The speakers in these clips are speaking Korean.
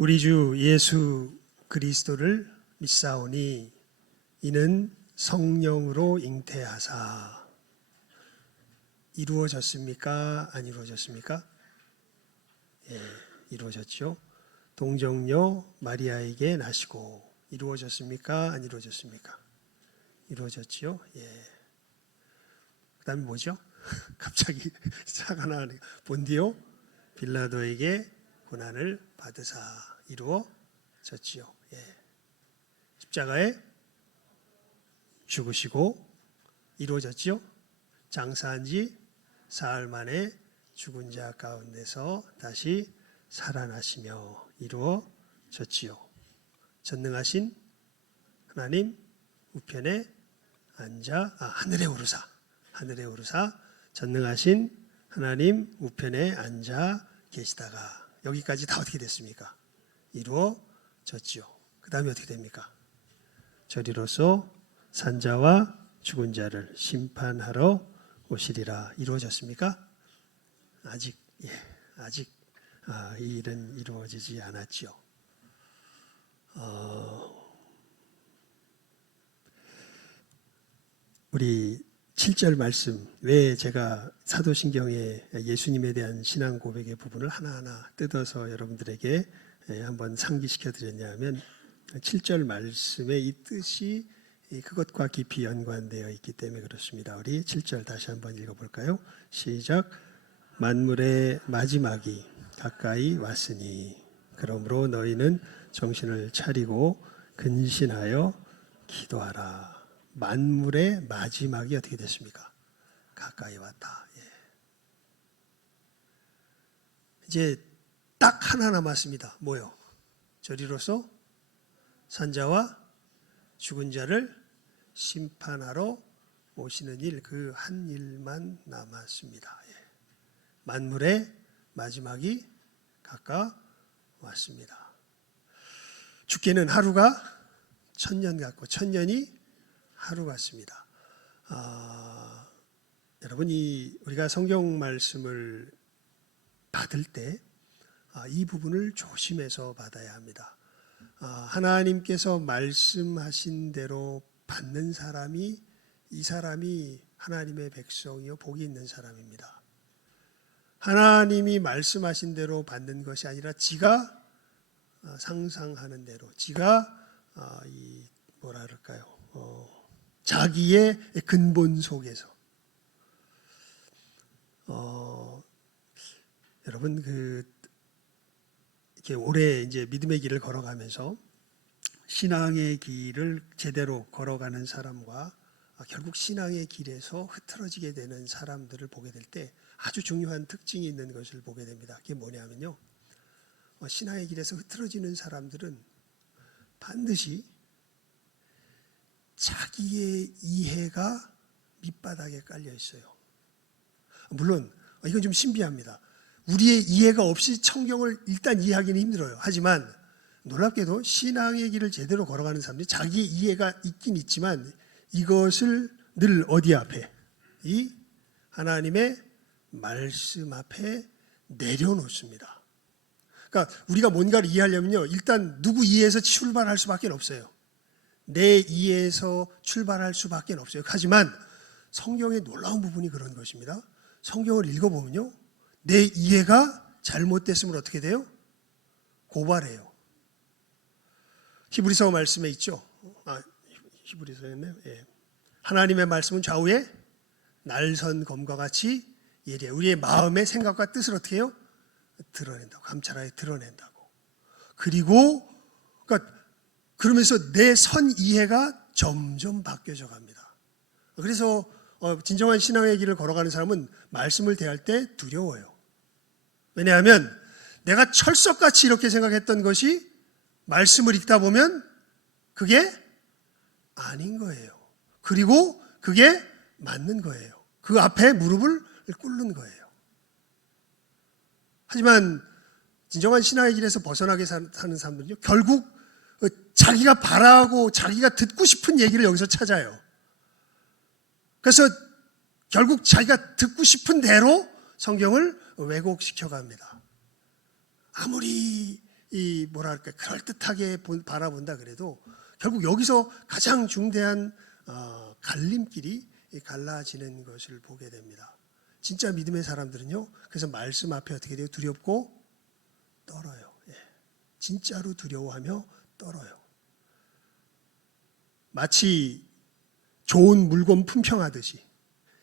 우리 주 예수 그리스도를 믿사오니 이는 성령으로 잉태하사. 이루어졌습니까? 안 이루어졌습니까? 예, 이루어졌죠. 동정녀 마리아에게 나시고. 이루어졌습니까? 안 이루어졌습니까? 이루어졌지요. 예. 그 다음에 뭐죠? 갑자기 차가 나네. 본디오 빌라도에게 고난을 받으사. 이루어졌지요. 예. 십자가에 죽으시고 이루어졌지요. 장사한 지 사흘 만에 죽은 자 가운데서 다시 살아나시며 이루어졌지요. 전능하신 하나님 우편에 앉아 하늘에 오르사 전능하신 하나님 우편에 앉아 계시다가 여기까지 다 어떻게 됐습니까? 이루어졌지요. 그 다음에 어떻게 됩니까? 저리로서 산자와 죽은 자를 심판하러 오시리라. 이루어졌습니까? 아직 이 일은 이루어지지 않았지요. 우리 7절 말씀, 왜 제가 사도신경의 예수님에 대한 신앙 고백의 부분을 하나하나 뜯어서 여러분들에게 한번 상기시켜 드렸냐 하면 7절 말씀의 이 뜻이 그것과 깊이 연관되어 있기 때문에 그렇습니다. 우리 7절 다시 한번 읽어볼까요? 시작. 만물의 마지막이 가까이 왔으니 그러므로 너희는 정신을 차리고 근신하여 기도하라. 만물의 마지막이 어떻게 됐습니까? 가까이 왔다. 예. 이제 딱 하나 남았습니다. 뭐요? 저리로서 산자와 죽은 자를 심판하러 오시는 일, 그 한 일만 남았습니다. 예. 만물의 마지막이 가까웠습니다. 죽게는 하루가 천년 같고 천년이 하루 같습니다. 여러분, 우리가 성경 말씀을 받을 때 이 부분을 조심해서 받아야 합니다. 하나님께서 말씀하신 대로 받는 사람이 이 사람이 하나님의 백성이요 복이 있는 사람입니다. 하나님이 말씀하신 대로 받는 것이 아니라 지가 상상하는 대로, 지가 뭐라 그럴까요? 자기의 근본 속에서. 여러분 이렇게 오래 이제 믿음의 길을 걸어가면서 신앙의 길을 제대로 걸어가는 사람과 결국 신앙의 길에서 흐트러지게 되는 사람들을 보게 될 때 아주 중요한 특징이 있는 것을 보게 됩니다. 그게 뭐냐면요, 신앙의 길에서 흐트러지는 사람들은 반드시 자기의 이해가 밑바닥에 깔려 있어요. 물론 이건 좀 신비합니다. 우리의 이해가 없이 성경을 일단 이해하기는 힘들어요. 하지만 놀랍게도 신앙의 길을 제대로 걸어가는 사람들이 자기의 이해가 있긴 있지만 이것을 늘 어디 앞에? 이 하나님의 말씀 앞에 내려놓습니다. 그러니까 우리가 뭔가를 이해하려면요, 일단 누구 이해에서 출발할 수밖에 없어요. 내 이해에서 출발할 수밖에 없어요. 하지만 성경의 놀라운 부분이 그런 것입니다. 성경을 읽어보면요, 내 이해가 잘못됐으면 어떻게 돼요? 고발해요. 히브리서 말씀에 있죠. 히브리서였네요. 예. 하나님의 말씀은 좌우에 날선 검과 같이 예리해. 우리의 마음의 생각과 뜻을 어떻게 해요? 드러낸다고. 감찰하여 드러낸다고. 그리고 그러면서 내 선 이해가 점점 바뀌어져 갑니다. 그래서 진정한 신앙의 길을 걸어가는 사람은 말씀을 대할 때 두려워요. 왜냐하면 내가 철석같이 이렇게 생각했던 것이 말씀을 읽다 보면 그게 아닌 거예요. 그리고 그게 맞는 거예요. 그 앞에 무릎을 꿇는 거예요. 하지만 진정한 신앙의 길에서 벗어나게 사는 사람들은요, 결국 자기가 바라고 자기가 듣고 싶은 얘기를 여기서 찾아요. 그래서 결국 자기가 듣고 싶은 대로 성경을 왜곡시켜 갑니다. 아무리 뭐랄까 그럴듯하게 바라본다 그래도 결국 여기서 가장 중대한 갈림길이 갈라지는 것을 보게 됩니다. 진짜 믿음의 사람들은요. 그래서 말씀 앞에 어떻게 돼요? 두렵고 떨어요. 예. 진짜로 두려워하며 떨어요. 마치 좋은 물건 품평하듯이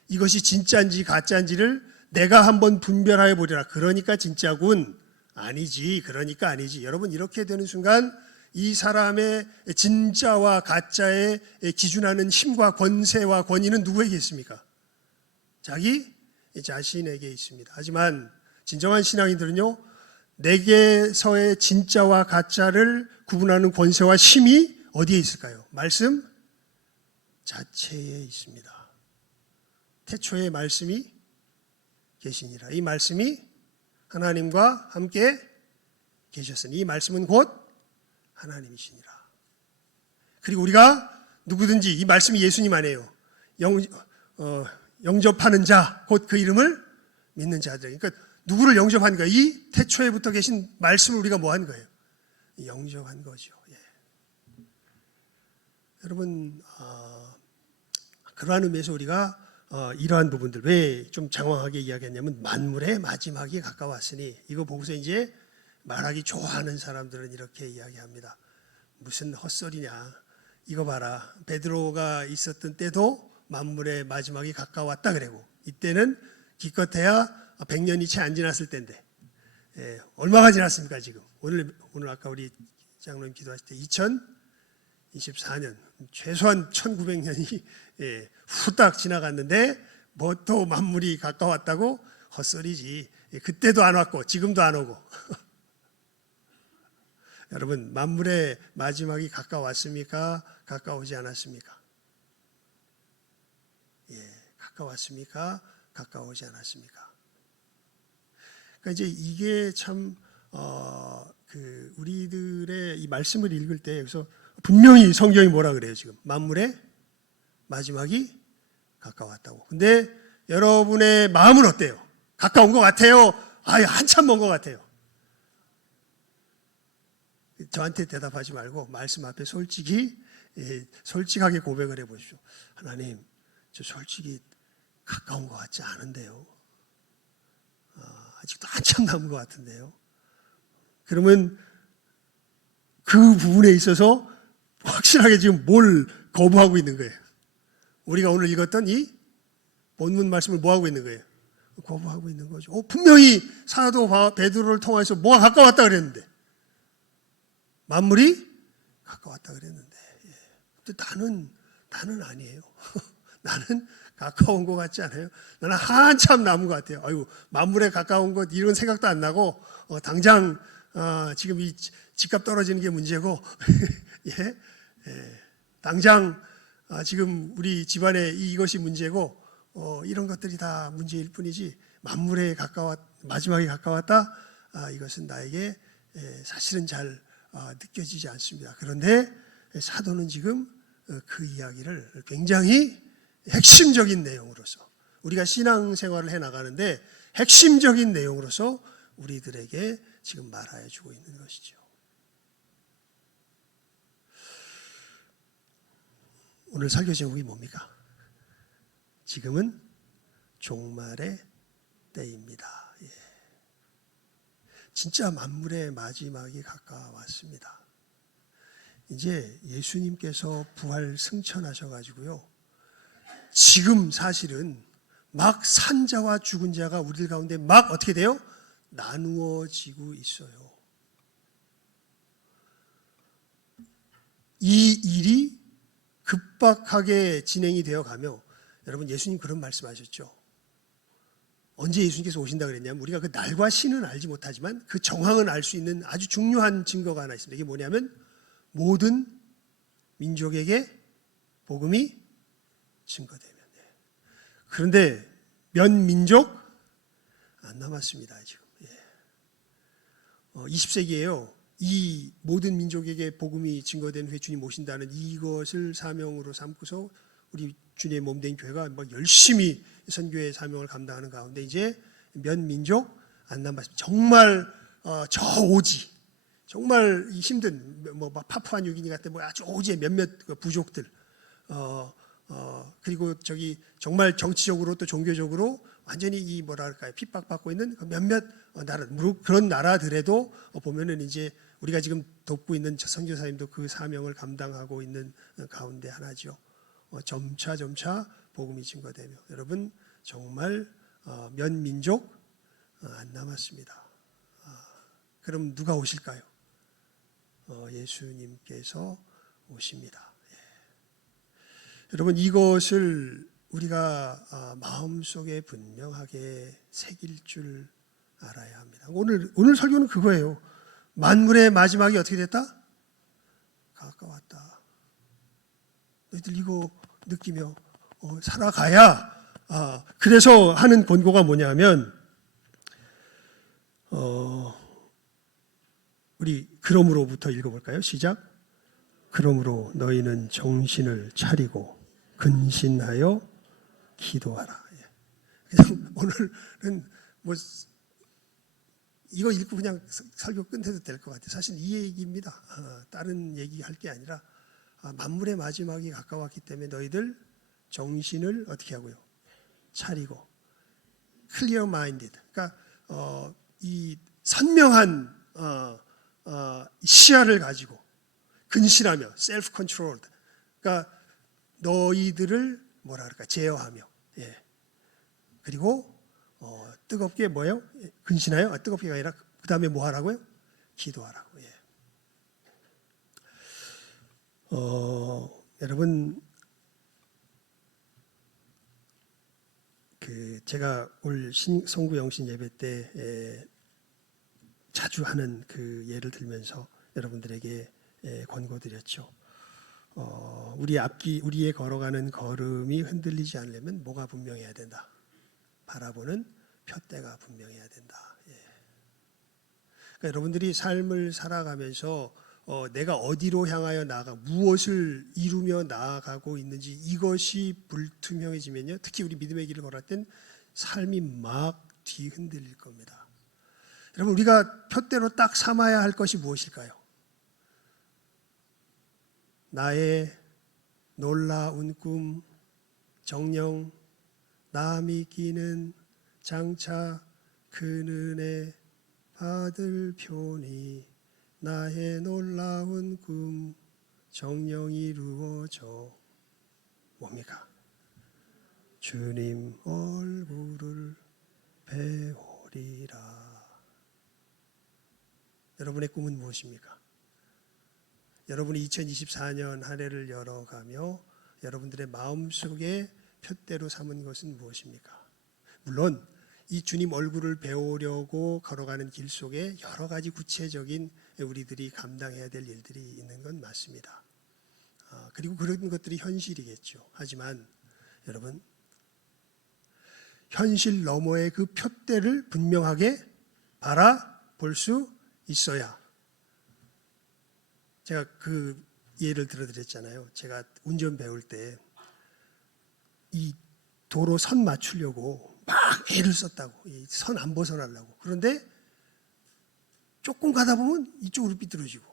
이것이 진짜인지 가짜인지를 내가 한번 분별하여 보리라. 그러니까 진짜군. 아니지. 그러니까 아니지. 여러분 이렇게 되는 순간 이 사람의 진짜와 가짜에 기준하는 힘과 권세와 권위는 누구에게 있습니까? 자기 자신에게 있습니다. 하지만 진정한 신앙인들은요. 내게서의 진짜와 가짜를 구분하는 권세와 힘이 어디에 있을까요? 말씀 자체에 있습니다. 태초에 말씀이 계시니라. 이 말씀이 하나님과 함께 계셨으니 이 말씀은 곧 하나님이시니라. 그리고 우리가 누구든지 이 말씀이 예수님 안에요. 영접하는 자, 곧 그 이름을 믿는 자들. 그러니까 누구를 영접한 거예요? 이 태초에부터 계신 말씀을 우리가 뭐 한 거예요? 영접한 거죠. 예. 여러분, 그러한 의미에서 우리가 이러한 부분들 왜 좀 장황하게 이야기했냐면 만물의 마지막이 가까웠으니 이거 보고서 이제 말하기 좋아하는 사람들은 이렇게 이야기합니다. 무슨 헛소리냐. 이거 봐라. 베드로가 있었던 때도 만물의 마지막이 가까웠다 그러고 이때는 기껏해야 100년이 채 안 지났을 때인데 얼마가 지났습니까 지금? 오늘 아까 우리 장로님 기도하실 때 2024년 최소한 1900년이 후딱 지나갔는데 뭐 또 만물이 가까웠다고 헛소리지. 그때도 안 왔고 지금도 안 오고 여러분 만물의 마지막이 가까웠습니까? 가까우지 않았습니까? 예, 가까웠습니까? 가까우지 않았습니까? 그러니까 이제 이게 참 우리들의 이 말씀을 읽을 때 여기서 분명히 성경이 뭐라 그래요 지금 만물의 마지막이 가까웠다고. 근데 여러분의 마음은 어때요? 가까운 것 같아요? 한참 먼 것 같아요? 저한테 대답하지 말고 말씀 앞에 솔직하게 고백을 해보십시오. 하나님, 저 솔직히 가까운 것 같지 않은데요. 아직도 한참 남은 것 같은데요. 그러면 그 부분에 있어서 확실하게 지금 뭘 거부하고 있는 거예요? 우리가 오늘 읽었던 이 본문 말씀을 뭐 하고 있는 거예요? 거부하고 있는 거죠. 분명히 사도 베드로를 통해서 뭐가 가까웠다 그랬는데 만물이 가까웠다 그랬는데 근데 나는 아니에요. 나는 가까운 것 같지 않아요. 나는 한참 남은 것 같아요. 아이고 만물에 가까운 것 이런 생각도 안 나고 당장 지금 이 집값 떨어지는 게 문제고 당장 지금 우리 집안에 이것이 문제고 이런 것들이 다 문제일 뿐이지 만물에 마지막에 가까웠다 이것은 나에게 사실은 잘 느껴지지 않습니다. 그런데 사도는 지금 그 이야기를 굉장히 핵심적인 내용으로서 우리가 신앙생활을 해나가는데 핵심적인 내용으로서 우리들에게 지금 말하여 주고 있는 것이죠. 오늘 설교 제목이 뭡니까? 지금은 종말의 때입니다. 예. 진짜 만물의 마지막이 가까웠습니다. 이제 예수님께서 부활 승천하셔가지고요. 지금 사실은 막 산자와 죽은 자가 우리들 가운데 막 어떻게 돼요? 나누어지고 있어요. 이 일이 급박하게 진행이 되어 가며 여러분 예수님 그런 말씀하셨죠. 언제 예수님께서 오신다 그랬냐면 우리가 그 날과 시는 알지 못하지만 그 정황은 알 수 있는 아주 중요한 증거가 하나 있습니다. 이게 뭐냐면 모든 민족에게 복음이 증거되면. 그런데 몇 민족 안 남았습니다. 지금 20세기에요. 이 모든 민족에게 복음이 증거된 후에 주님 오신다는 이것을 사명으로 삼고서 우리 주님의 몸된 교회가 막 열심히 선교의 사명을 감당하는 가운데 이제 몇 민족 안 남았습니다. 정말 저 오지 정말 이 힘든 뭐 파푸아뉴기니 같은 뭐 아주 오지의 몇몇 그 부족들 그리고 저기 정말 정치적으로 또 종교적으로 완전히 이 뭐랄까요 핍박받고 있는 그 몇몇 나라 그런 나라들에도 보면은 이제 우리가 지금 돕고 있는 선교사님도 그 사명을 감당하고 있는 가운데 하나죠. 점차 복음이 증거되며 여러분 정말 몇 민족 안 남았습니다. 그럼 누가 오실까요? 예수님께서 오십니다. 예. 여러분 이것을 우리가 마음속에 분명하게 새길 줄 알아야 합니다. 오늘 설교는 그거예요. 만물의 마지막이 어떻게 됐다? 가까웠다. 너희들 이거 느끼며 살아가야 그래서 하는 권고가 뭐냐면 우리 그러므로부터 읽어볼까요? 시작. 그러므로 너희는 정신을 차리고 근신하여 기도하라. 그냥 오늘은 뭐 이거 읽고 그냥 설교 끝내도 될 것 같아요. 사실 이 얘기입니다. 다른 얘기할 게 아니라 만물의 마지막이 가까웠기 때문에 너희들 정신을 어떻게 하고요? 차리고 clear minded. 그러니까 이 선명한 시야를 가지고 근신하며 self controlled. 그러니까 너희들을 뭐라 그럴까 제어하며 예. 그리고 뜨겁게 뭐예요? 근신하여 뜨겁게가 아니라 그 다음에 뭐 하라고요? 기도하라고. 예. 여러분 제가 올 성구 영신 예배 때 자주 하는 그 예를 들면서 여러분들에게 권고드렸죠. 우리의 걸어가는 걸음이 흔들리지 않으려면 뭐가 분명해야 된다. 바라보는 푯대가 분명해야 된다. 예. 그러니까 여러분들이 삶을 살아가면서 내가 어디로 향하여 무엇을 이루며 나아가고 있는지 이것이 불투명해지면요. 특히 우리 믿음의 길을 걸을 땐 삶이 막 뒤흔들릴 겁니다. 여러분 우리가 푯대로 딱 삼아야 할 것이 무엇일까요? 나의 놀라운 꿈, 정령, 남이 끼는 장차 큰 은혜 받을 표니 나의 놀라운 꿈 정령 이루어져 뭡니까? 주님 얼굴을 배우리라. 여러분의 꿈은 무엇입니까? 여러분이 2024년 한 해를 열어가며 여러분들의 마음속에 푯대로 삼은 것은 무엇입니까? 물론 이 주님 얼굴을 배우려고 걸어가는 길 속에 여러 가지 구체적인 우리들이 감당해야 될 일들이 있는 건 맞습니다. 그리고 그런 것들이 현실이겠죠. 하지만 여러분 현실 너머의 그 푯대를 분명하게 바라볼 수 있어야 제가 그 예를 들어드렸잖아요. 제가 운전 배울 때 이 도로 선 맞추려고 막 애를 썼다고. 이 선 안 벗어나려고. 그런데 조금 가다 보면 이쪽으로 삐뚤어지고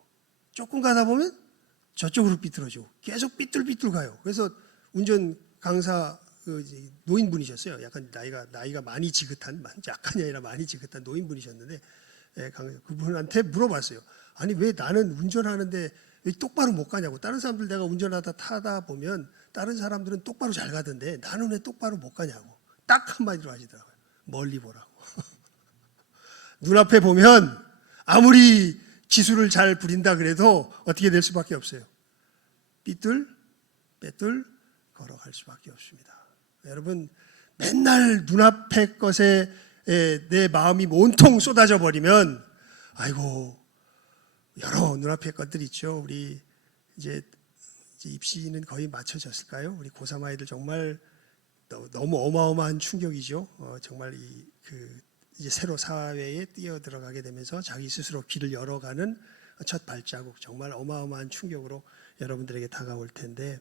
조금 가다 보면 저쪽으로 삐뚤어지고 계속 삐뚤삐뚤 가요. 그래서 운전 강사 노인분이셨어요. 약간 나이가 많이 지긋한, 약간이 아니라 많이 지긋한 노인분이셨는데 그분한테 물어봤어요. 아니 왜 나는 운전하는데 왜 똑바로 못 가냐고. 다른 사람들 내가 운전하다 타다 보면 다른 사람들은 똑바로 잘 가던데 나는 왜 똑바로 못 가냐고. 딱 한마디로 하시더라고요. 멀리 보라고. 눈앞에 보면 아무리 기술을 잘 부린다 그래도 어떻게 될 수밖에 없어요. 삐뚤 빼뚤 걸어갈 수밖에 없습니다. 여러분 맨날 눈앞의 것에 내 마음이 온통 쏟아져 버리면 아이고 여러 눈앞의 것들 있죠. 우리 이제 입시는 거의 맞춰졌을까요? 우리 고3 아이들 정말 너무 어마어마한 충격이죠. 정말 이제 새로 사회에 뛰어 들어가게 되면서 자기 스스로 길을 열어가는 첫 발자국, 정말 어마어마한 충격으로 여러분들에게 다가올 텐데,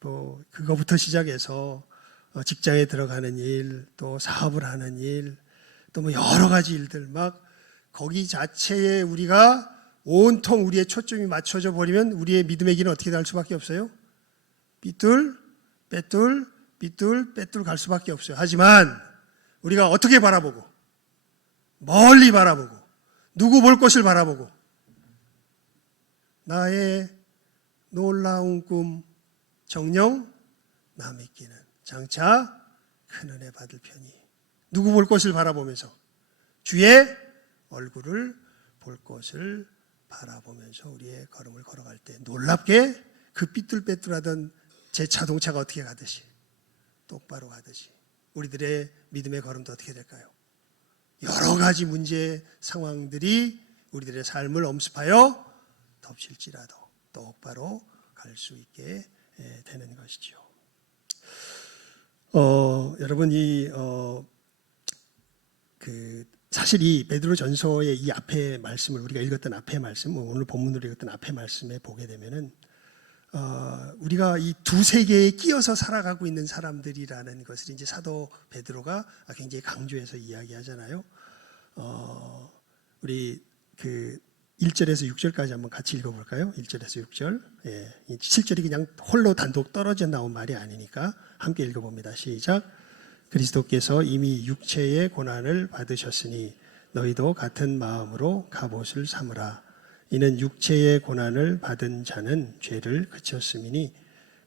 또 그거부터 시작해서 직장에 들어가는 일, 또 사업을 하는 일, 또 뭐 여러 가지 일들 막 거기 자체에 우리가 온통 우리의 초점이 맞춰져 버리면 우리의 믿음의 길은 어떻게 갈 수밖에 없어요? 삐뚤, 빼뚤, 삐뚤, 빼뚤 갈 수밖에 없어요. 하지만 우리가 어떻게 바라보고, 멀리 바라보고, 누구 볼 것을 바라보고, 나의 놀라운 꿈 정녕 남의 끼는 장차 큰 은혜 받을 편이, 누구 볼 것을 바라보면서 주의 얼굴을 볼 것을 바라보면서 우리의 걸음을 걸어갈 때 놀랍게 그 삐뚤빼뚤하던 제 자동차가 어떻게 가듯이 똑바로 가듯이 우리들의 믿음의 걸음도 어떻게 될까요? 여러 가지 문제 상황들이 우리들의 삶을 엄습하여 덮칠지라도 똑바로 갈 수 있게 되는 것이죠. 여러분 사실 이 베드로 전서의 이 앞에 말씀을 우리가 읽었던 앞에 말씀, 오늘 본문으로 읽었던 앞에 말씀에 보게 되면은 우리가 이 두 세계에 끼어서 살아가고 있는 사람들이라는 것을 이제 사도 베드로가 굉장히 강조해서 이야기하잖아요. 우리 1절에서 6절까지 한번 같이 읽어볼까요? 1절에서 6절. 7절이 그냥 홀로 단독 떨어져 나온 말이 아니니까 함께 읽어봅니다. 시작. 그리스도께서 이미 육체의 고난을 받으셨으니 너희도 같은 마음으로 갑옷을 삼으라. 이는 육체의 고난을 받은 자는 죄를 그쳤음이니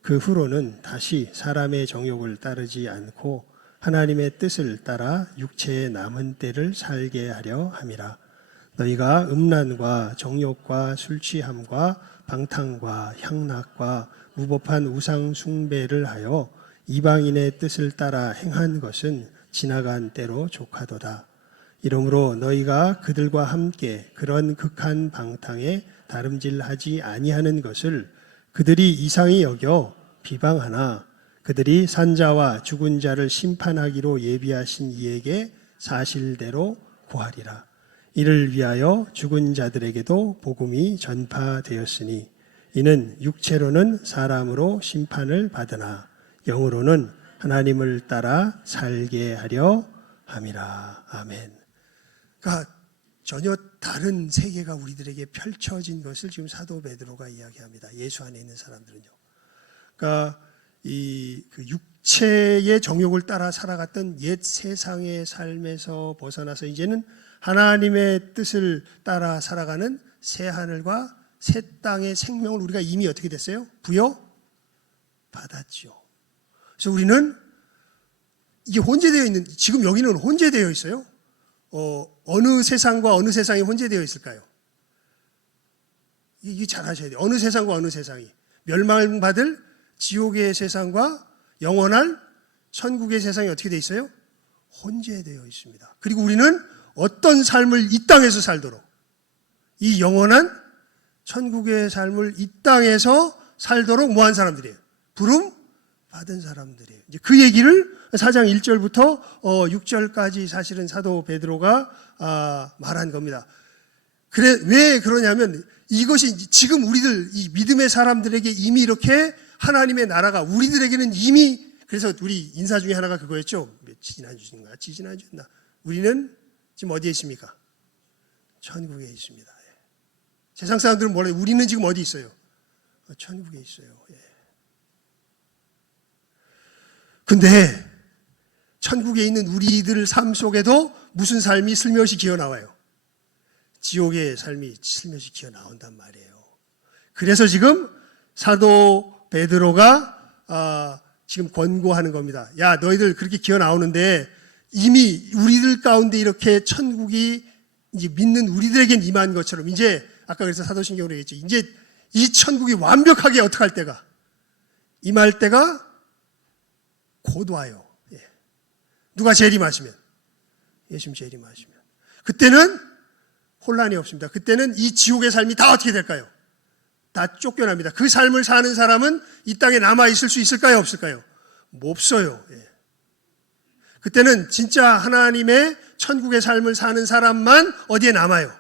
그 후로는 다시 사람의 정욕을 따르지 않고 하나님의 뜻을 따라 육체의 남은 때를 살게 하려 함이라. 너희가 음란과 정욕과 술취함과 방탕과 향락과 무법한 우상 숭배를 하여 이방인의 뜻을 따라 행한 것은 지나간 때로 족하도다. 이러므로 너희가 그들과 함께 그런 극한 방탕에 다름질하지 아니하는 것을 그들이 이상히 여겨 비방하나 그들이 산자와 죽은 자를 심판하기로 예비하신 이에게 사실대로 고하리라. 이를 위하여 죽은 자들에게도 복음이 전파되었으니 이는 육체로는 사람으로 심판을 받으나 영으로는 하나님을 따라 살게 하려 함이라. 아멘. 그러니까 전혀 다른 세계가 우리들에게 펼쳐진 것을 지금 사도 베드로가 이야기합니다. 예수 안에 있는 사람들은요. 그러니까 그 육체의 정욕을 따라 살아갔던 옛 세상의 삶에서 벗어나서 이제는 하나님의 뜻을 따라 살아가는 새 하늘과 새 땅의 생명을 우리가 이미 어떻게 됐어요? 부여받았죠. 그래서 우리는 이게 혼재되어 있는, 지금 여기는 혼재되어 있어요. 어느 세상과 어느 세상이 혼재되어 있을까요? 이게 잘 아셔야 돼요. 어느 세상과 어느 세상이. 멸망받을 지옥의 세상과 영원한 천국의 세상이 어떻게 되어 있어요? 혼재되어 있습니다. 그리고 우리는 어떤 삶을 이 땅에서 살도록, 이 영원한 천국의 삶을 이 땅에서 살도록 뭐한 사람들이에요? 부름 받은 사람들이에요. 이제 그 얘기를 4장 1절부터 6절까지 사실은 사도 베드로가 말한 겁니다. 왜 그러냐면 이것이 지금 우리들 이 믿음의 사람들에게 이미 이렇게 하나님의 나라가 우리들에게는 이미, 그래서 우리 인사 중에 하나가 그거였죠. 지난주인가 지지난주였나. 우리는 지금 어디에 있습니까? 천국에 있습니다. 세상 사람들은 뭐래요? 우리는 지금 어디 있어요? 천국에 있어요. 근데 천국에 있는 우리들 삶 속에도 무슨 삶이 슬며시 기어 나와요? 지옥의 삶이 슬며시 기어 나온단 말이에요. 그래서 지금 사도 베드로가 지금 권고하는 겁니다. 야, 너희들 그렇게 기어 나오는데 이미 우리들 가운데 이렇게 천국이 이제 믿는 우리들에겐 임한 것처럼, 이제 아까 그래서 사도신경으로 얘기했죠. 이제 이 천국이 완벽하게 어떻게 할 때가, 임할 때가 곧 와요. 누가 재림하시면, 예수님 재림하시면, 그때는 혼란이 없습니다. 그때는 이 지옥의 삶이 다 어떻게 될까요? 다 쫓겨납니다. 그 삶을 사는 사람은 이 땅에 남아 있을 수 있을까요? 없을까요? 없어요. 그때는 진짜 하나님의 천국의 삶을 사는 사람만 어디에 남아요?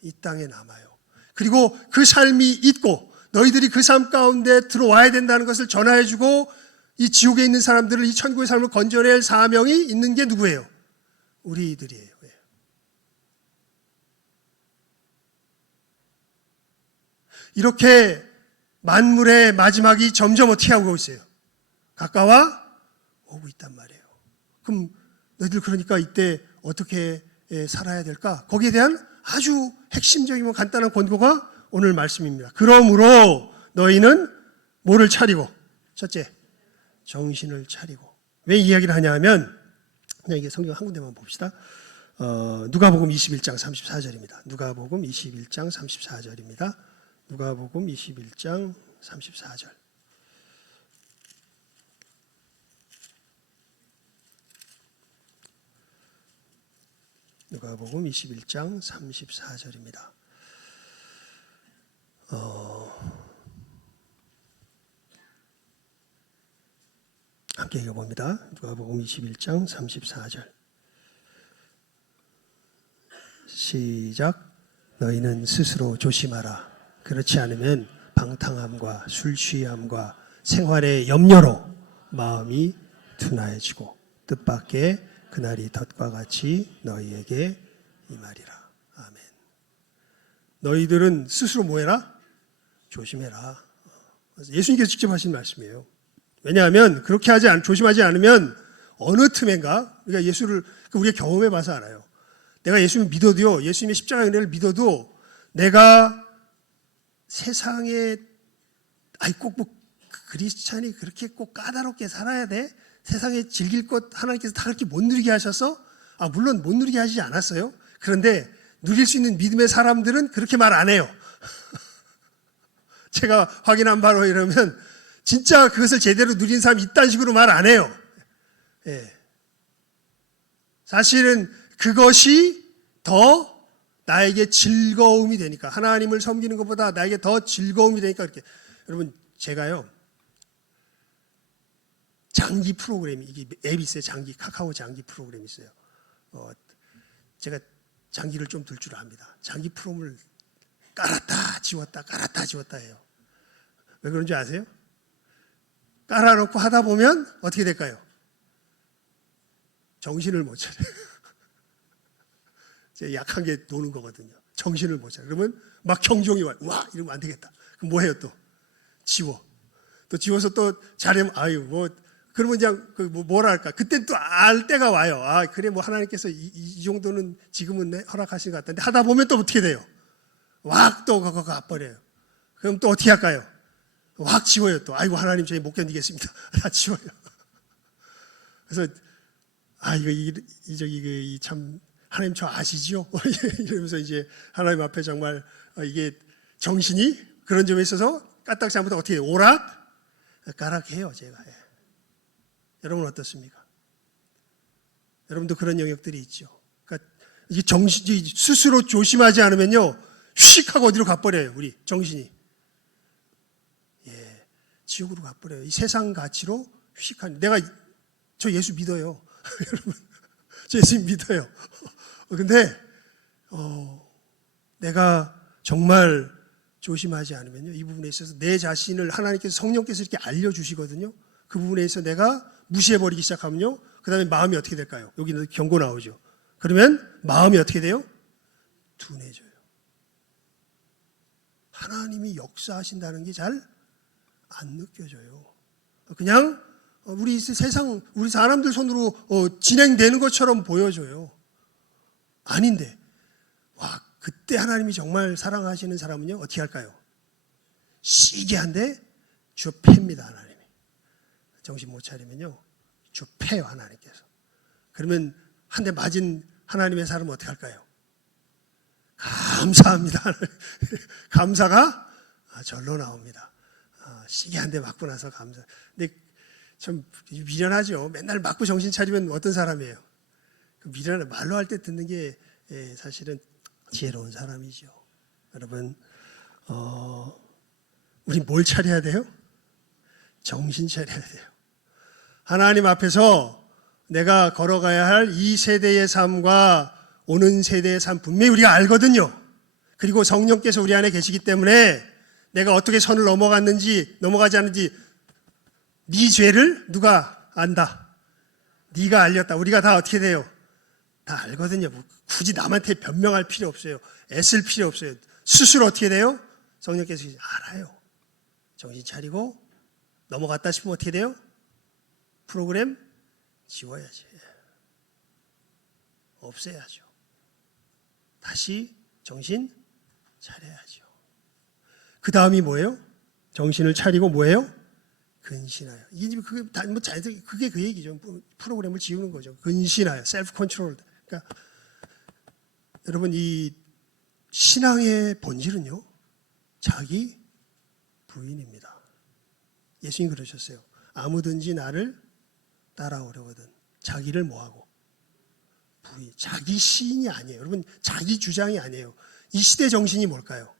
이 땅에 남아요. 그리고 그 삶이 있고 너희들이 그 삶 가운데 들어와야 된다는 것을 전화해주고 이 지옥에 있는 사람들을 이 천국의 삶을 건져낼 사명이 있는 게 누구예요? 우리들이에요. 이렇게 만물의 마지막이 점점 어떻게 하고 있어요? 가까워 오고 있단 말이에요. 그럼 너희들 그러니까 이때 어떻게 살아야 될까? 거기에 대한 아주 핵심적이고 간단한 권고가 오늘 말씀입니다. 그러므로 너희는 뭐를 차리고? 첫째, 정신을 차리고. 왜 이야기를 하냐 하면 그냥 이게 성경 한 군데만 봅시다. 누가복음 21장 34절입니다. 누가복음 21장 34절입니다. 누가복음 21장 34절. 누가복음 21장 34절입니다. 함께 읽어봅니다. 누가복음 21장 34절. 시작. 너희는 스스로 조심하라. 그렇지 않으면 방탕함과 술 취함과 생활의 염려로 마음이 둔하여지고 뜻밖의 그날이 덫과 같이 너희에게 임하리라. 아멘. 너희들은 스스로 뭐해라? 조심해라. 예수님께서 직접 하신 말씀이에요. 왜냐하면 그렇게 조심하지 않으면 어느 틈엔가 우리가 예수를 우리가 경험해 봐서 알아요. 내가 예수님을 믿어도요, 예수님의 십자가 은혜를 믿어도 내가 세상에 꼭 뭐 크리스찬이 그렇게 꼭 까다롭게 살아야 돼? 세상에 즐길 것 하나님께서 다 그렇게 못 누리게 하셔서 물론 못 누리게 하시지 않았어요. 그런데 누릴 수 있는 믿음의 사람들은 그렇게 말 안 해요. 제가 확인한 바로 이러면 진짜 그것을 제대로 누린 사람이 이딴 식으로 말 안 해요. 예. 사실은 그것이 더 나에게 즐거움이 되니까, 하나님을 섬기는 것보다 나에게 더 즐거움이 되니까 그렇게. 여러분, 제가요 장기 프로그램이, 이게 앱이 있어요. 카카오 장기 프로그램이 있어요. 제가 장기를 좀 들 줄 압니다. 장기 프로그램을 깔았다 지웠다 해요. 왜 그런지 아세요? 깔아놓고 하다 보면 어떻게 될까요? 정신을 못 차려요. 제가 약한 게 노는 거거든요. 정신을 못 차려. 그러면 막 경종이 와요. 와, 이러면 안 되겠다. 그럼 뭐 해요 또? 지워. 또 지워서 또 잘하면 그러면 그냥 뭐랄까. 그때 또 알 때가 와요. 그래 뭐 하나님께서 이 정도는 지금은 허락하신 것 같은데 하다 보면 또 어떻게 돼요? 확 또 그거 가버려요. 그럼 또 어떻게 할까요? 확 지워요 또. 하나님 저희 못 견디겠습니다. 다 지워요. 그래서 이게 참 하나님 저 아시죠? 이러면서 이제 하나님 앞에 정말 이게 정신이 그런 점에 있어서 까딱 잘못하면 어떻게 해요? 오락가락해요 제가. 여러분 어떻습니까? 여러분도 그런 영역들이 있죠. 그러니까 이게 정신이 스스로 조심하지 않으면요, 휙하고 어디로 가버려요. 우리 정신이. 지옥으로 가버려요. 이 세상 가치로 휙한. 저 예수 믿어요. 여러분, 저 예수 믿어요. 근데 내가 정말 조심하지 않으면요, 이 부분에 있어서 내 자신을 하나님께서 성령께서 이렇게 알려주시거든요. 그 부분에 있어서 내가 무시해버리기 시작하면요, 그 다음에 마음이 어떻게 될까요? 여기는 경고 나오죠. 그러면 마음이 어떻게 돼요? 둔해져요. 하나님이 역사하신다는 게 잘 안 느껴져요. 그냥 우리 세상, 우리 사람들 손으로 진행되는 것처럼 보여져요. 아닌데, 그때 하나님이 정말 사랑하시는 사람은요, 어떻게 할까요? 시게 한데 주 팹니다, 하나님이. 정신 못 차리면요, 주 패요, 하나님께서. 그러면 한 대 맞은 하나님의 사람은 어떻게 할까요? 감사합니다. 감사가 절로 나옵니다. 시계 한 대 맞고 나서 감사. 근데 참 미련하죠. 맨날 맞고 정신 차리면 어떤 사람이에요? 미련한 말로 할 때 듣는 게 사실은 지혜로운 사람이죠. 여러분, 우리 뭘 차려야 돼요? 정신 차려야 돼요. 하나님 앞에서 내가 걸어가야 할 이 세대의 삶과 오는 세대의 삶 분명히 우리가 알거든요. 그리고 성령께서 우리 안에 계시기 때문에 내가 어떻게 선을 넘어가지 않는지 네 죄를 누가 안다? 네가 알렸다. 우리가 다 어떻게 돼요? 다 알거든요. 굳이 남한테 변명할 필요 없어요. 애쓸 필요 없어요. 스스로 어떻게 돼요? 성령께서 알아요. 정신 차리고 넘어갔다 싶으면 어떻게 돼요? 프로그램 지워야지. 없애야죠. 다시 정신 차려야죠. 그 다음이 뭐예요? 정신을 차리고 뭐예요? 근신하여. 이게 뭐 자연스럽게 그게 그 얘기죠. 프로그램을 지우는 거죠. 근신하여, 셀프 컨트롤. 그러니까 여러분 이 신앙의 본질은요, 자기 부인입니다. 예수님 그러셨어요. 아무든지 나를 따라오려거든 자기를 뭐하고? 부인. 자기 시인이 아니에요. 여러분 자기 주장이 아니에요. 이 시대 정신이 뭘까요?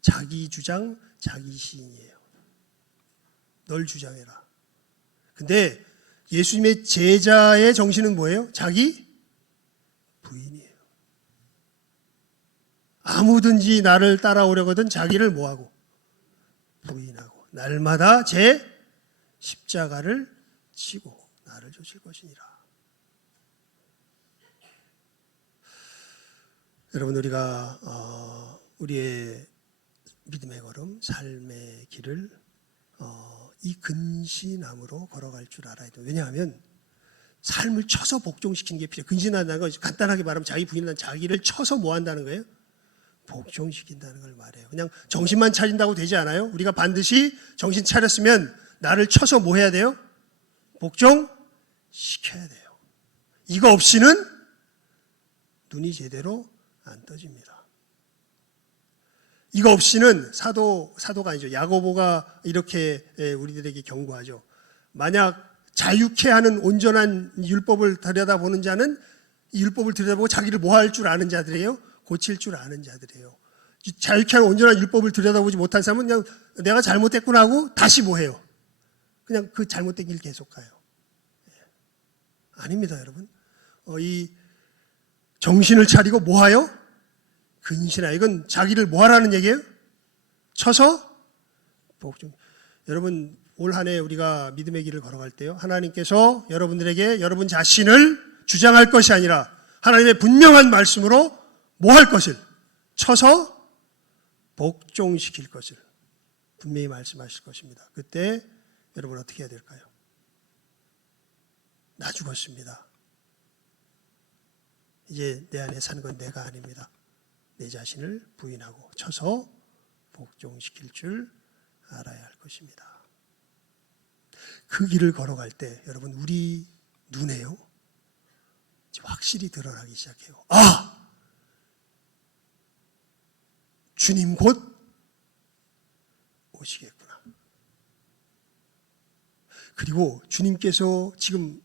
자기 주장, 자기 시인이에요. 널 주장해라. 근데 예수님의 제자의 정신은 뭐예요? 자기 부인이에요. 아무든지 나를 따라오려거든 자기를 뭐하고? 부인하고 날마다 제 십자가를 지고 나를 쫓을 것이니라. 여러분 우리가 우리의 믿음의 걸음, 삶의 길을 이 근신함으로 걸어갈 줄 알아야 돼요. 왜냐하면 삶을 쳐서 복종시키는 게 필요해요. 근신한다는 건 간단하게 말하면 자기 부인한 자기를 쳐서 뭐 한다는 거예요? 복종시킨다는 걸 말해요. 그냥 정신만 차린다고 되지 않아요. 우리가 반드시 정신 차렸으면 나를 쳐서 뭐 해야 돼요? 복종시켜야 돼요. 이거 없이는 눈이 제대로 안 떠집니다. 이거 없이는 사도가 아니죠. 야고보가 이렇게 우리들에게 경고하죠. 만약 자유케 하는 온전한 율법을 들여다보는 자는 이 율법을 들여다보고 자기를 뭐 할 줄 아는 자들이에요? 고칠 줄 아는 자들이에요. 자유케 하는 온전한 율법을 들여다보지 못한 사람은 그냥 내가 잘못했구나 하고 다시 뭐 해요? 그냥 그 잘못된 길 계속 가요. 아닙니다, 여러분. 이 정신을 차리고 뭐 하여? 근신하여. 이건 자기를 뭐 하라는 얘기예요? 쳐서 복종. 여러분 올 한 해 우리가 믿음의 길을 걸어갈 때요, 하나님께서 여러분들에게 여러분 자신을 주장할 것이 아니라 하나님의 분명한 말씀으로 뭐 할 것을 쳐서 복종시킬 것을 분명히 말씀하실 것입니다. 그때 여러분 어떻게 해야 될까요? 나 죽었습니다. 이제 내 안에 사는 건 내가 아닙니다. 내 자신을 부인하고 쳐서 복종시킬 줄 알아야 할 것입니다. 그 길을 걸어갈 때 여러분 우리 눈에요 확실히 드러나기 시작해요. 아! 주님 곧 오시겠구나. 그리고 주님께서 지금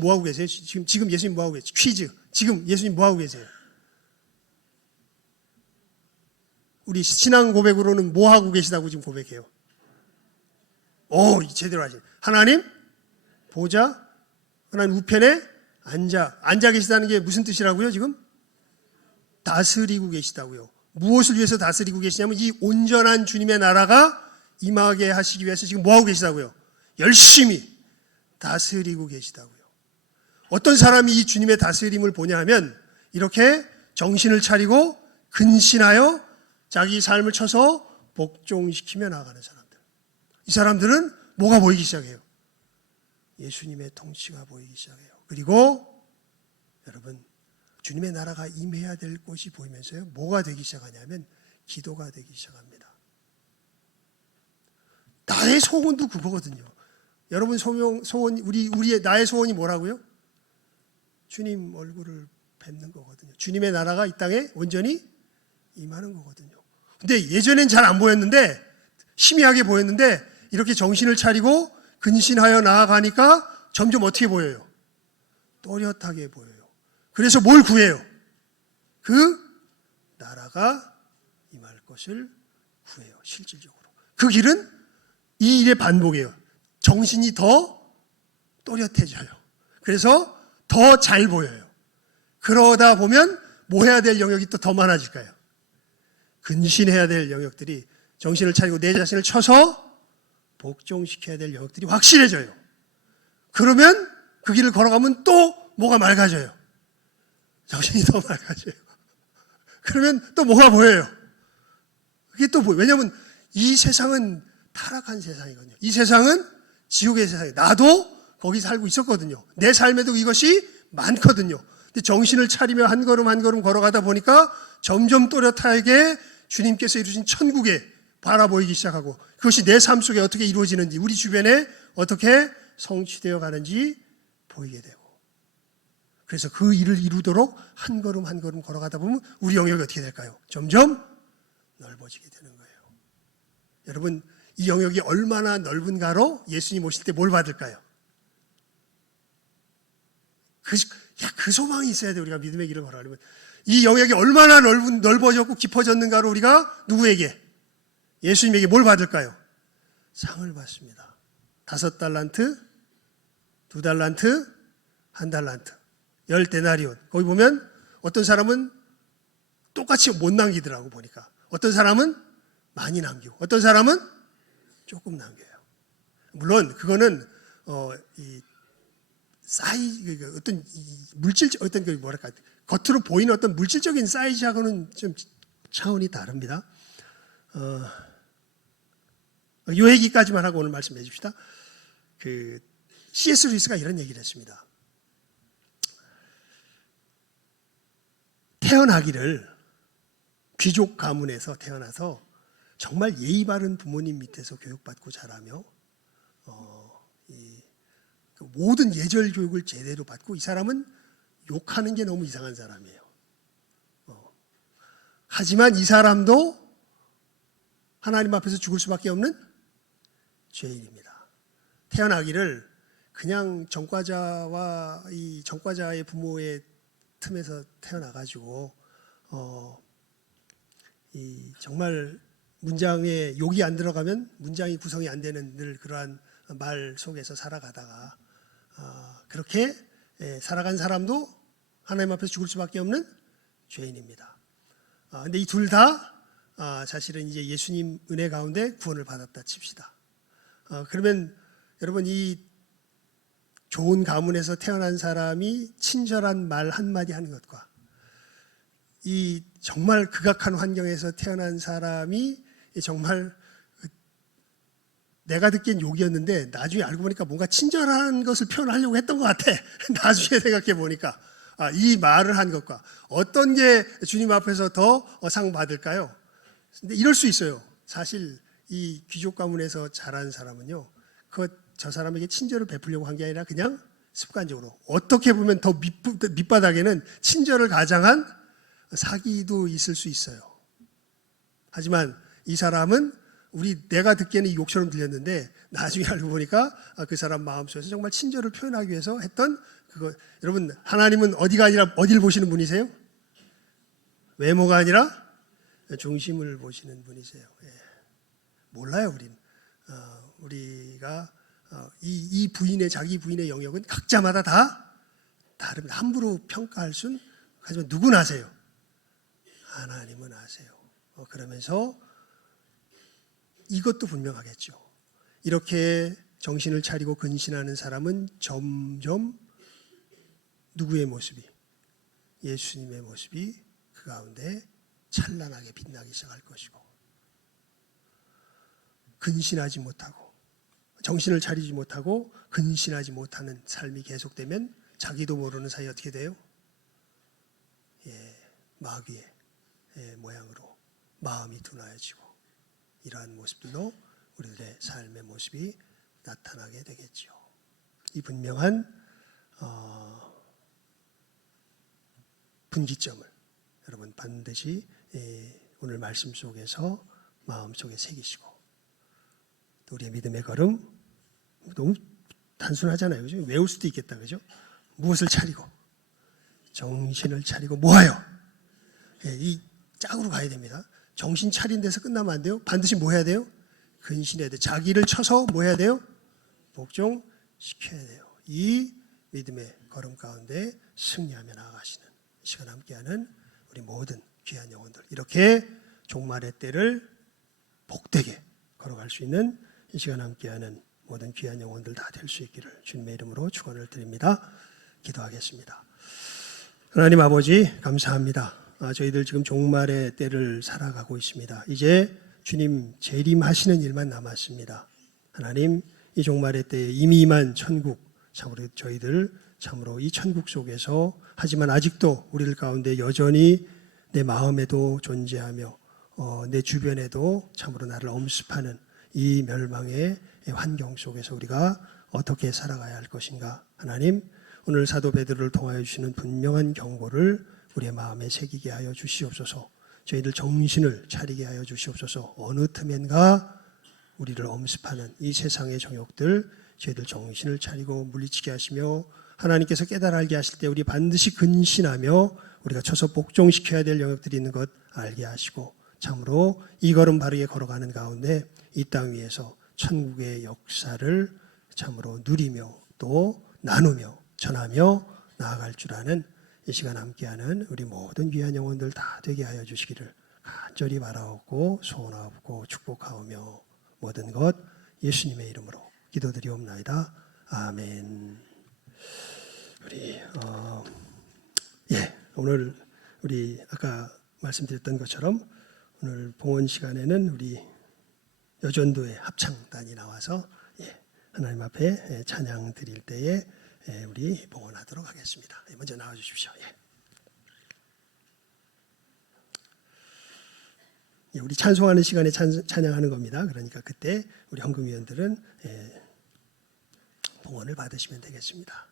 뭐 하고 계세요? 지금 예수님 뭐 하고 계세요? 퀴즈. 지금 예수님 뭐 하고 계세요? 우리 신앙 고백으로는 뭐 하고 계시다고 지금 고백해요? 제대로 하시네. 하나님 보좌, 하나님 우편에 앉아 계시다는 게 무슨 뜻이라고요? 지금 다스리고 계시다고요. 무엇을 위해서 다스리고 계시냐면 이 온전한 주님의 나라가 임하게 하시기 위해서 지금 뭐 하고 계시다고요? 열심히 다스리고 계시다고요. 어떤 사람이 이 주님의 다스림을 보냐 하면 이렇게 정신을 차리고 근신하여 자기 삶을 쳐서 복종시키며 나아가는 사람들. 이 사람들은 뭐가 보이기 시작해요? 예수님의 통치가 보이기 시작해요. 그리고 여러분 주님의 나라가 임해야 될 곳이 보이면서요, 뭐가 되기 시작하냐면 기도가 되기 시작합니다. 나의 소원도 그거거든요. 여러분 소원, 우리의 나의 소원이 뭐라고요? 주님 얼굴을 뵙는 거거든요. 주님의 나라가 이 땅에 온전히 임하는 거거든요. 근데 예전엔 잘 안 보였는데, 희미하게 보였는데 이렇게 정신을 차리고 근신하여 나아가니까 점점 어떻게 보여요? 또렷하게 보여요. 그래서 뭘 구해요? 그 나라가 임할 것을 구해요. 실질적으로. 그 길은 이 일의 반복이에요. 정신이 더 또렷해져요. 그래서 더 잘 보여요. 그러다 보면 뭐 해야 될 영역이 또 더 많아질까요? 근신해야 될 영역들이, 정신을 차리고 내 자신을 쳐서 복종시켜야 될 영역들이 확실해져요. 그러면 그 길을 걸어가면 또 뭐가 맑아져요? 정신이 더 맑아져요. 그러면 또 뭐가 보여요? 그게 또 뭐예요? 왜냐하면 이 세상은 타락한 세상이거든요. 이 세상은 지옥의 세상이에요. 나도 거기 살고 있었거든요. 내 삶에도 이것이 많거든요. 근데 정신을 차리며 한 걸음 한 걸음 걸어가다 보니까 점점 또렷하게 주님께서 이루신 천국에 바라보이기 시작하고, 그것이 내 삶 속에 어떻게 이루어지는지, 우리 주변에 어떻게 성취되어 가는지 보이게 되고, 그래서 그 일을 이루도록 한 걸음 한 걸음 걸어가다 보면 우리 영역이 어떻게 될까요? 점점 넓어지게 되는 거예요. 여러분, 이 영역이 얼마나 넓은가로 예수님 오실 때 뭘 받을까요? 그 소망이 있어야 돼. 우리가 믿음의 길을 걸어가려면 이 영역이 얼마나 넓어졌고 깊어졌는가로 우리가 누구에게? 예수님에게 뭘 받을까요? 상을 받습니다. 5달란트, 2달란트, 1달란트, 10데나리온. 거기 보면 어떤 사람은 똑같이 못 남기더라고 보니까. 어떤 사람은 많이 남기고, 어떤 사람은 조금 남겨요. 물론 그거는 어떤 물질적, 어떤 그 뭐랄까, 겉으로 보이는 어떤 물질적인 사이즈하고는 좀 차원이 다릅니다. 요 얘기까지만 하고 오늘 말씀해 줍시다. 그 C.S. 루이스가 이런 얘기를 했습니다. 태어나기를 귀족 가문에서 태어나서 정말 예의 바른 부모님 밑에서 교육받고 자라며 모든 예절 교육을 제대로 받고, 이 사람은 욕하는 게 너무 이상한 사람이에요. 하지만 이 사람도 하나님 앞에서 죽을 수밖에 없는 죄인입니다. 태어나기를 그냥 전과자와 이 전과자의 부모의 틈에서 태어나가지고 이 정말 문장에 욕이 안 들어가면 문장이 구성이 안 되는 늘 그러한 말 속에서 살아가다가 그렇게 살아간 사람도 하나님 앞에서 죽을 수밖에 없는 죄인입니다. 근데 이 둘 다 사실은 이제 예수님 은혜 가운데 구원을 받았다 칩시다. 그러면 여러분, 이 좋은 가문에서 태어난 사람이 친절한 말 한마디 하는 것과 이 정말 극악한 환경에서 태어난 사람이 정말 내가 듣기엔 욕이었는데 나중에 알고 보니까 뭔가 친절한 것을 표현하려고 했던 것 같아. 나중에 생각해 보니까 이 말을 한 것과 어떤 게 주님 앞에서 더 상 받을까요? 근데 이럴 수 있어요. 사실 이 귀족 가문에서 자란 사람은요, 저 사람에게 친절을 베풀려고 한 게 아니라 그냥 습관적으로, 어떻게 보면 더 밑바닥에는 친절을 가장한 사기도 있을 수 있어요. 하지만 이 사람은 내가 듣기에는 욕처럼 들렸는데 나중에 알고 보니까 그 사람 마음속에서 정말 친절을 표현하기 위해서 했던 그거. 여러분, 하나님은 어디가 아니라 어디를 보시는 분이세요? 외모가 아니라 중심을 보시는 분이세요. 몰라요, 우리가 이 부인의, 자기 부인의 영역은 각자마다 다 다릅니다. 함부로 평가할 순, 하지만 누구는 아세요? 하나님은 아세요. 그러면서 이것도 분명하겠죠. 이렇게 정신을 차리고 근신하는 사람은 점점 누구의 모습이? 예수님의 모습이 그 가운데 찬란하게 빛나기 시작할 것이고, 근신하지 못하고 정신을 차리지 못하고 근신하지 못하는 삶이 계속되면 자기도 모르는 사이에 어떻게 돼요? 마귀의 모양으로 마음이 둔하여지고, 이러한 모습들로 우리들의 삶의 모습이 나타나게 되겠죠. 이 분명한 분기점을 여러분 반드시 오늘 말씀 속에서 마음속에 새기시고, 또 우리의 믿음의 걸음, 너무 단순하잖아요, 그죠? 외울 수도 있겠다, 그죠? 무엇을 차리고? 정신을 차리고 뭐하여? 이 짝으로 가야 됩니다. 정신 차린 데서 끝나면 안 돼요. 반드시 뭐 해야 돼요? 근신해야 돼요. 자기를 쳐서 뭐 해야 돼요? 복종시켜야 돼요. 이 믿음의 걸음 가운데 승리하며 나아가시는 이 시간 함께하는 우리 모든 귀한 영혼들, 이렇게 종말의 때를 복되게 걸어갈 수 있는 이 시간 함께하는 모든 귀한 영혼들 다 될 수 있기를 주님의 이름으로 축원을 드립니다. 기도하겠습니다. 하나님 아버지, 감사합니다. 저희들 지금 종말의 때를 살아가고 있습니다. 이제 주님 재림하시는 일만 남았습니다. 하나님, 이 종말의 때에 이미 임한 천국, 참으로 저희들 참으로 이 천국 속에서, 하지만 아직도 우리들 가운데 여전히 내 마음에도 존재하며 내 주변에도 참으로 나를 엄습하는 이 멸망의 환경 속에서 우리가 어떻게 살아가야 할 것인가. 하나님, 오늘 사도 베드로를 통하여 주시는 분명한 경고를 우리의 마음에 새기게 하여 주시옵소서. 저희들 정신을 차리게 하여 주시옵소서. 어느 틈엔가 우리를 엄습하는 이 세상의 정욕들, 저희들 정신을 차리고 물리치게 하시며, 하나님께서 깨달아 알게 하실 때 우리 반드시 근신하며 우리가 쳐서 복종시켜야 될 영역들이 있는 것 알게 하시고, 참으로 이 걸음 바르게 걸어가는 가운데 이 땅 위에서 천국의 역사를 참으로 누리며 또 나누며 전하며 나아갈 줄 아는 이 시간 함께하는 우리 모든 귀한 영혼들 다 되게 하여 주시기를 간절히 바라옵고 소원하옵고 축복하오며 모든 것 예수님의 이름으로 기도드리옵나이다. 아멘. 우리 오늘 우리 아까 말씀드렸던 것처럼 오늘 봉헌 시간에는 우리 여전도의 합창단이 나와서 하나님 앞에 찬양 드릴 때에 우리 봉헌하도록 하겠습니다. 먼저 나와 주십시오. 우리 찬송하는 시간에 찬양하는 겁니다. 그러니까 그때 우리 헌금위원들은 봉헌을 받으시면 되겠습니다.